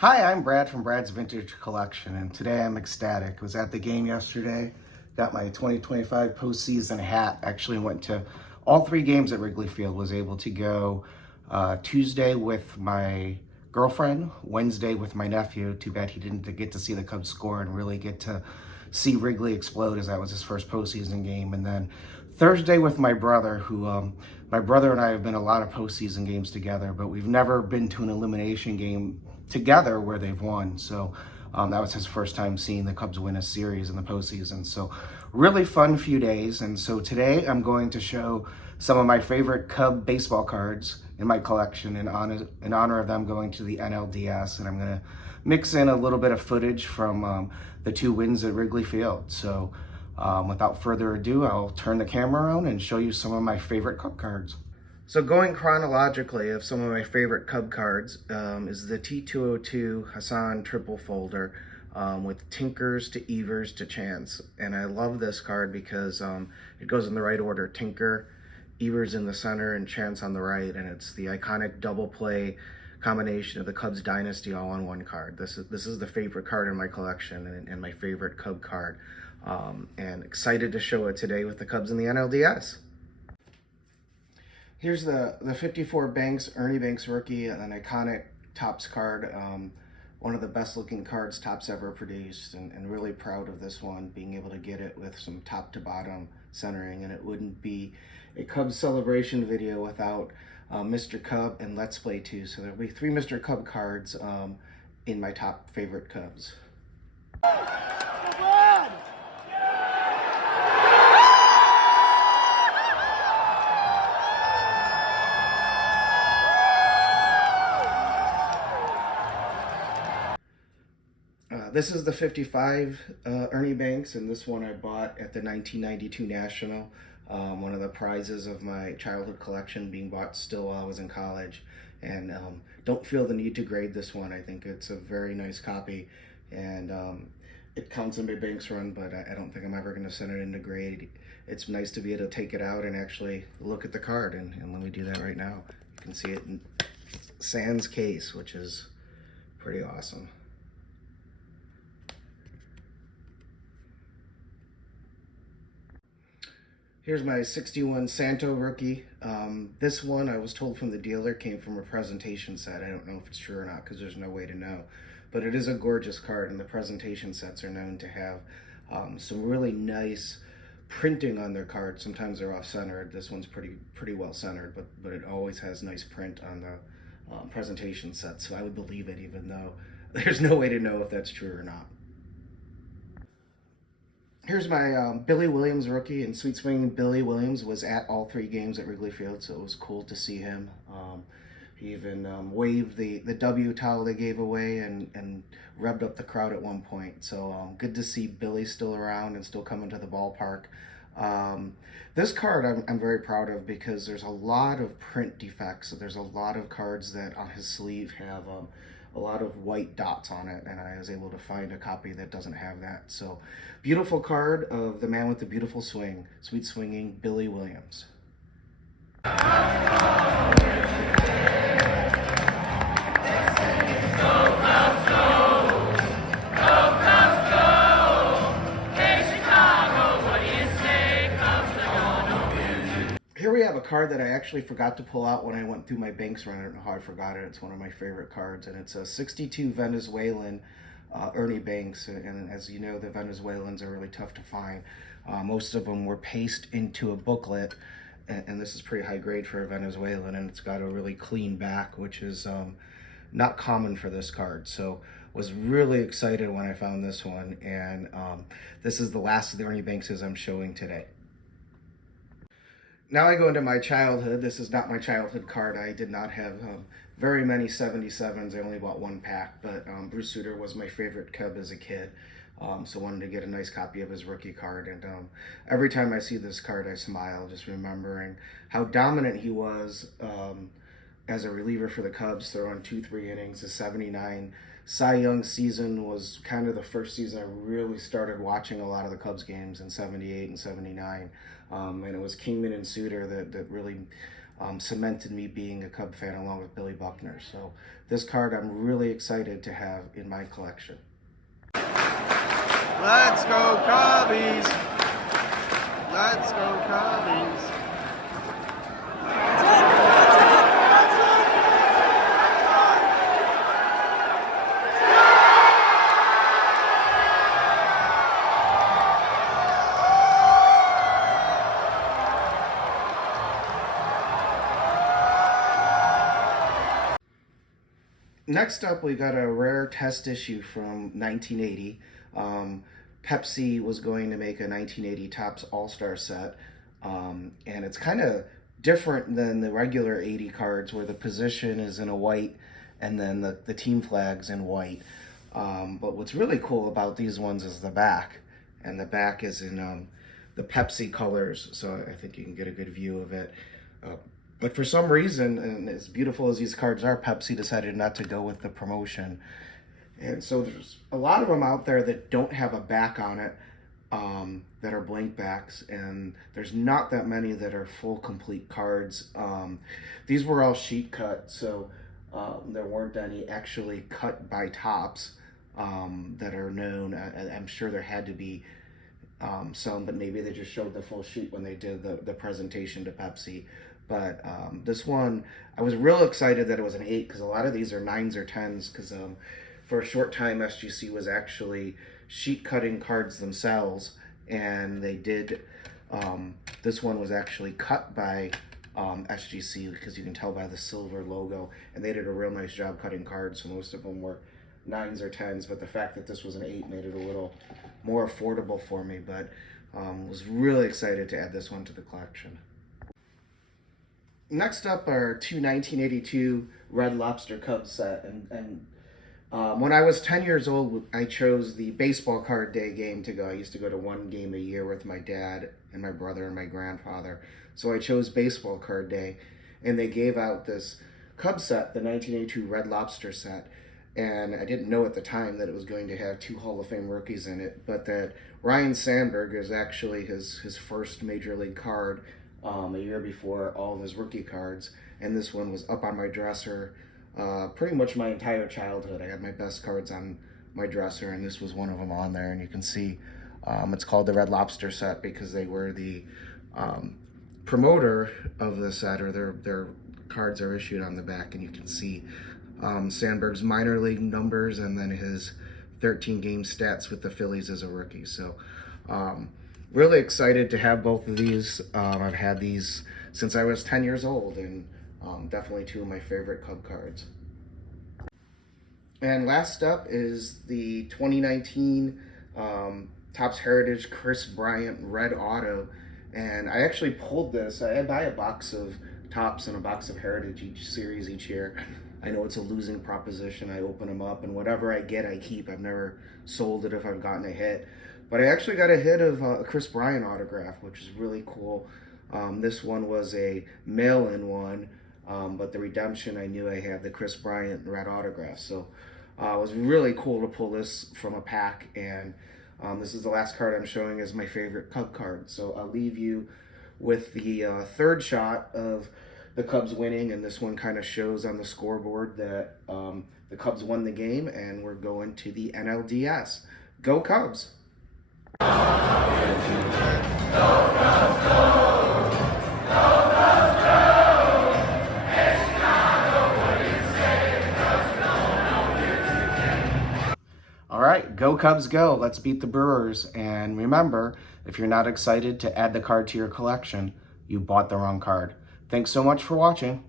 Hi, I'm Brad from Brad's Vintage Collection, and today I'm ecstatic. Was at the game yesterday, got my 2025 postseason hat. Actually went to all three games at Wrigley Field. Was able to go Tuesday with my girlfriend, Wednesday with my nephew. Too bad he didn't get to see the Cubs score and really get to see Wrigley explode, as that was his first postseason game. And then Thursday with my brother, who my brother and I have been a lot of postseason games together, but we've never been to an elimination game together where they've won. So that was his first time seeing the Cubs win a series in the postseason. So really fun few days. And so today I'm going to show some of my favorite Cub baseball cards in my collection in honor of them going to the NLDS. And I'm going to mix in a little bit of footage from the two wins at Wrigley Field. So without further ado, I'll turn the camera around and show you some of my favorite Cub cards. So going chronologically of some of my favorite Cub cards is the T202 Hassan triple folder with Tinkers to Evers to Chance. And I love this card because it goes in the right order. Tinker, Evers in the center, and Chance on the right. And it's the iconic double play combination of the Cubs dynasty all on one card. This is the favorite card in my collection and my favorite Cub card. And excited to show it today with the Cubs in the NLDS. Here's the 54 Banks, Ernie Banks rookie, an iconic Topps card. One of the best looking cards Topps ever produced, and really proud of this one, being able to get it with some top to bottom centering. And it wouldn't be a Cubs celebration video without Mr. Cub and Let's Play 2. So there'll be 3 Mr. Cub cards in my top favorite Cubs. This is the 55 Ernie Banks, and this one I bought at the 1992 National. One of the prizes of my childhood collection, being bought still while I was in college. And don't feel the need to grade this one. I think it's a very nice copy, and it counts in my Banks run, but I don't think I'm ever going to send it into grade. It's nice to be able to take it out and actually look at the card, and let me do that right now. You can see it in sans case, which is pretty awesome. Here's my 61 Santo rookie. This one, I was told from the dealer, came from a presentation set. I don't know if it's true or not because there's no way to know. But it is a gorgeous card, and the presentation sets are known to have some really nice printing on their cards. Sometimes they're off-centered. This one's pretty well centered, but it always has nice print on the presentation set. So I would believe it, even though there's no way to know if that's true or not. Here's my Billy Williams rookie, and Sweet Swinging Billy Williams was at all 3 games at Wrigley Field, so it was cool to see him. He even waved the W towel they gave away and revved up the crowd at one point. So good to see Billy still around and still coming to the ballpark. This card I'm very proud of because there's a lot of print defects. So there's a lot of cards that on his sleeve have a lot of white dots on it, and I was able to find a copy that doesn't have that. So beautiful card of the man with the beautiful swing, Sweet Swinging Billy Williams. Here we have a card that I actually forgot to pull out when I went through my Banks run. I don't know how I forgot it. It's one of my favorite cards, and it's a 62 Venezuelan Ernie Banks. And as you know, the Venezuelans are really tough to find. Most of them were pasted into a booklet, and this is pretty high grade for a Venezuelan, and it's got a really clean back, which is not common for this card. So was really excited when I found this one, and this is the last of the Ernie Bankses I'm showing today. Now I go into my childhood. This is not my childhood card. I did not have very many 77s. I only bought 1 pack, but Bruce Sutter was my favorite Cub as a kid. So wanted to get a nice copy of his rookie card. And every time I see this card, I smile, just remembering how dominant he was as a reliever for the Cubs, throwing 2-3 innings. The 79 Cy Young season was kind of the first season I really started watching a lot of the Cubs games in 78 and 79. And it was Kingman and Sutter that really cemented me being a Cub fan along with Billy Buckner. So this card I'm really excited to have in my collection. Let's go Cubbies! Let's go Cubbies! Next up, we got a rare test issue from 1980. Pepsi was going to make a 1980 Topps All-Star set, and it's kind of different than the regular 80 cards where the position is in a white and then the team flag's in white. But what's really cool about these ones is the back, and the back is in the Pepsi colors, so I think you can get a good view of it. But for some reason, and as beautiful as these cards are, Pepsi decided not to go with the promotion. And so there's a lot of them out there that don't have a back on it, that are blank backs, and there's not that many that are full complete cards. These were all sheet cut, so there weren't any actually cut by Topps that are known. I'm sure there had to be some, but maybe they just showed the full sheet when they did the presentation to Pepsi. But this one, I was real excited that it was an 8, because a lot of these are 9s or 10s, because for a short time SGC was actually sheet cutting cards themselves, and they did, this one was actually cut by SGC, because you can tell by the silver logo, and they did a real nice job cutting cards, so most of them were 9s or 10s, but the fact that this was an 8 made it a little more affordable for me, but was really excited to add this one to the collection. Next up are two 1982 Red Lobster Cubs set, and when I was 10 years old, I chose the baseball card day game to go. I used to go to one game a year with my dad and my brother and my grandfather, so I chose baseball card day, and they gave out this Cub set, the 1982 Red Lobster set, and I didn't know at the time that it was going to have 2 Hall of Fame rookies in it, but that Ryne Sandberg is actually his first major league card, a year before all of his rookie cards, and this one was up on my dresser pretty much my entire childhood. I had my best cards on my dresser, and this was one of them on there, and you can see it's called the Red Lobster set because they were the promoter of the set, or their cards are issued on the back, and you can see Sandberg's minor league numbers and then his 13 game stats with the Phillies as a rookie. So really excited to have both of these. I've had these since I was 10 years old, and definitely 2 of my favorite Cub cards. And last up is the 2019 Topps Heritage Chris Bryant Red Auto, and I actually pulled this. I buy a box of Topps and a box of Heritage each series each year. I know it's a losing proposition. I open them up, and whatever I get, I keep. I've never sold it if I've gotten a hit. But I actually got a hit of a Chris Bryant autograph, which is really cool. This one was a mail-in one, but the redemption, I knew I had the Chris Bryant red autograph. So it was really cool to pull this from a pack, and this is the last card I'm showing as my favorite Cub card. So I'll leave you with the third shot of the Cubs winning, and this one kind of shows on the scoreboard that the Cubs won the game, and we're going to the NLDS. Go Cubs! Go Cubs, go! Go Cubs, go! Hey, Chicago, what do you say? All right, go Cubs, go! Let's beat the Brewers. And remember, if you're not excited to add the card to your collection, you bought the wrong card. Thanks so much for watching.